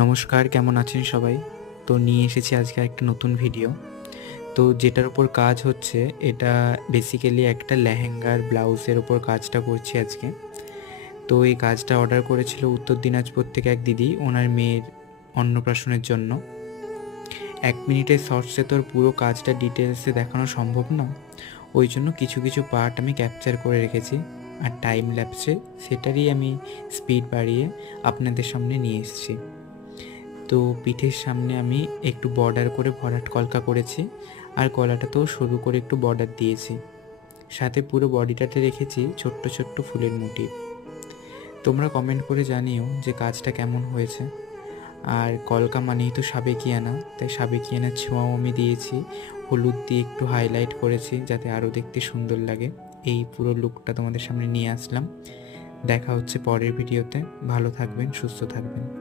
নমস্কার, কেমন আছেন সবাই? তো নিয়ে এসেছি আজকে একটা নতুন ভিডিও। তো যেটার উপর কাজ হচ্ছে এটা বেসিক্যালি একটা লেহেঙ্গার ব্লাউজের উপর কাজটা করছি আজকে। তো এই কাজটা অর্ডার করেছিল উত্তর দিনাজপুর থেকে এক দিদি ওনার মেয়ের অন্নপ্রাশনের জন্য। 1 মিনিটের শর্টসে তো পুরো কাজটা ডিটেলসে দেখানো সম্ভব না, ওই জন্য কিছু কিছু পার্ট আমি ক্যাপচার করে রেখেছি আর টাইম ল্যাপসে সেটারই আমি স্পিড বাড়িয়ে আপনাদের সামনে নিয়ে এসেছি। তো পিঠের সামনে আমি একটু বর্ডার করে ভরাট কলকা করেছি আর গলাটাতেও সরু করে একটু বর্ডার দিয়েছি, সাথে পুরো বডিটাতে রেখেছি ছোট্ট ছোট্ট ফুলের মোটিভ। তোমরা কমেন্ট করে জানিও যে কাজটা কেমন হয়েছে। আর কলকা মানেই তো সাবেকিয়ানা, তাই সাবেকিয়ানার ছোঁয়াও আমি দিয়েছি, হলুদ দিয়ে একটু হাইলাইট করেছি যাতে আরও দেখতে সুন্দর লাগে। এই পুরো লুকটা তোমাদের সামনে নিয়ে আসলাম। দেখা হচ্ছে পরের ভিডিওতে। ভালো থাকবেন, সুস্থ থাকবেন।